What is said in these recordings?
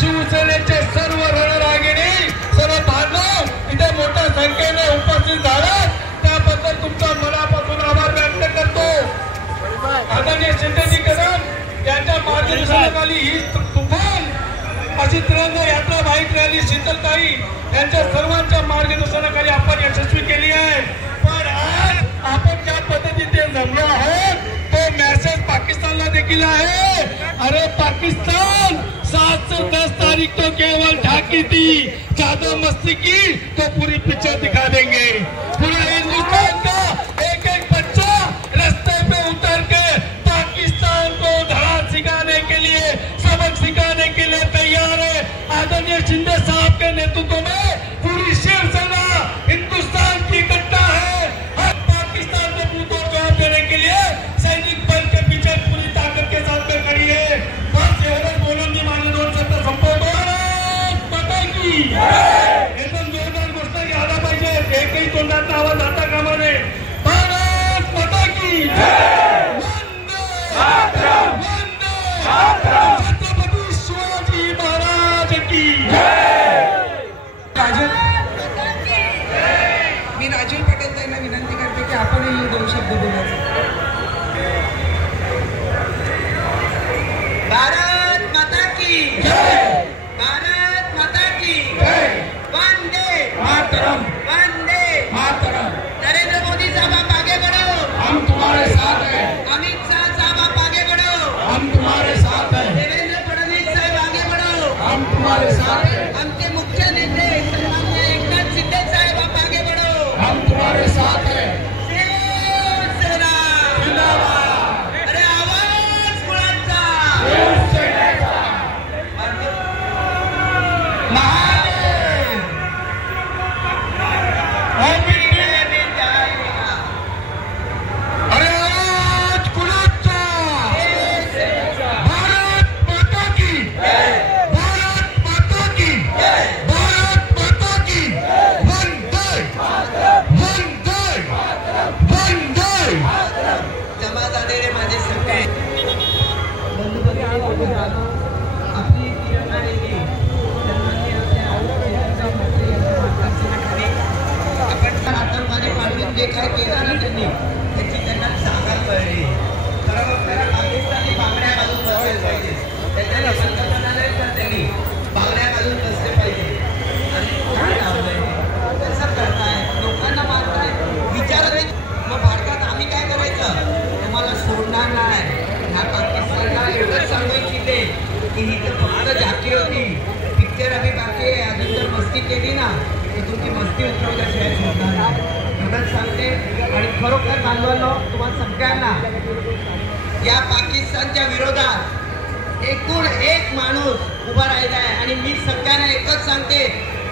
शिवसेनेचे सर्व रणरागिणी सर्व बांधव इथे मोठ्या संख्येने उपस्थित झालात त्याबद्दल तुमचा मनापासून आभार व्यक्त करतो। आदरणीय शिंदेजी कदम यांच्या मार्गदर्शनाखाली ही तुफान अशी तिरंगा यात्रा बाईक रॅली शीतलताई यांच्या सर्वांच्या मार्गदर्शनाखाली आपण यशस्वी केली आहे। पण आज आपण ज्या पद्धतीने जमलो आहोत तो मेसेज पाकिस्तानला देखील आहे। अरे पाकिस्तान 7 से 10 तारीख तो केवल झांकी थी, ज्यादा मस्ती की तो पूरी पिक्चर दिखा देंगे। पूरा हिंदुस्तान का एक एक बच्चा रास्ते पे उतर के पाकिस्तान को धड़ा सिखाने के लिए सबक सिखाने के लिए तैयार है। आदरणीय शिंदे साहब के नेतृत्व में पूरी शिवसेना हिंदुस्तान की इकट्ठा है। पाकिस्तान को मुंह तोड़ जवाब देने के लिए सैनिक बल के पीछे पूरी ताकत के साथ में खड़ी है। बस एवढंच बोलून मी माझे 2 शब्द संपवतो। पता की एकदम जोरदार घोषणा घ्यायला पाहिजे, एकही तोंडात आवाज आता कामा नये। भारत माता की वंदे मातरम, वंदे मातरम, छत्रपती शिवाजी महाराज की मी राजूल पटेल त्यांना विनंती करते की आपणही 2 शब्द बोलायचे। भारत माता की जय, भारत माता की जय, वंदे मातरम, वंदे मातरम। नरेंद्र मोदी साहब आप आगे बढ़ो, हम तुम्हारे साथ हैं। अमित शाह साहब आप आगे बढ़ो, हम तुम्हारे साथ हैं। देवेंद्र फडणवीस साहब आगे बढ़ो, हम तुम्हारे साथ हैं। आमचे मुख्य नेते सन्माननीय एकनाथ शिंदे साहब आप आगे बढ़ो, हम तुम्हारे साथ हैं। शिवसेना जिंदाबाद। अरे आवाज बुलंदचा शिवसेनेचा महादेव अरे आवाज बुलंदचा भारत माता की भारत माता की भारत माता की वंदे वंदे वंदे। जमा झालेले माझे सगळे बंधू आपली तिरंगा रॅली सन्माननीय आपल्या आयुष्याच्या मंत्री यांच्या मार्गदर्शनाखाली आपण आतंकवादी पाठवून जे काय केलं ना त्यांनी त्याची त्यांना जागा कळली। खरं आपल्याला पाकिस्तानी बांगड्या घालून बसले पाहिजे, त्याच्याने पंतप्रधानांनी तर त्यांनी बांगड्या घालून बसले पाहिजे। आणि काय लावलंय कसं करताय, लोकांना मारताय, विचार नाही। मग भारतात आम्ही काय करायचं, तुम्हाला सोडणार नाही। ह्या पाकिस्तानला एवढंच सांगायची ते की ही तर फक्त झाकी होती, पिक्चर अभी बाकी आहे, अजून जर मस्ती केली ना तर तुमची मस्ती उतरवल्याशिवाय सोडणार नाही एवढंच सांगते। आणि खरोखर बांधवांनो तुम्हाला सगळ्यांना या पाकिस्तानच्या विरोधात एकूण एक माणूस उभा राहिला आहे। आणि मी सगळ्यांना एकच सांगते,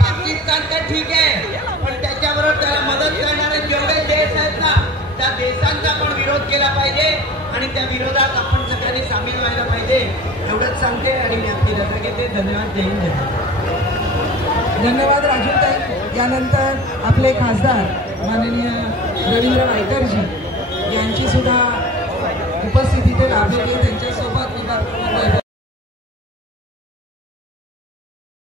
पाकिस्तान तर ठीक आहे पण त्याच्याबरोबर त्याला मदत करणारे जेवढे देश आहेत ना त्या देशांचा पण विरोध केला पाहिजे आणि त्या विरोधात आपण सगळ्यांनी सामील व्हायला पाहिजे एवढंच सांगते। आणि मी आपली रजा घेते। धन्यवाद, जय हिंद। धन्यवाद राजूताई। यानंतर आपले खासदार माननीय रवींद्र वायकरजी यांची सुद्धा उपस्थिती ते लाभलेली, त्यांच्यासोबत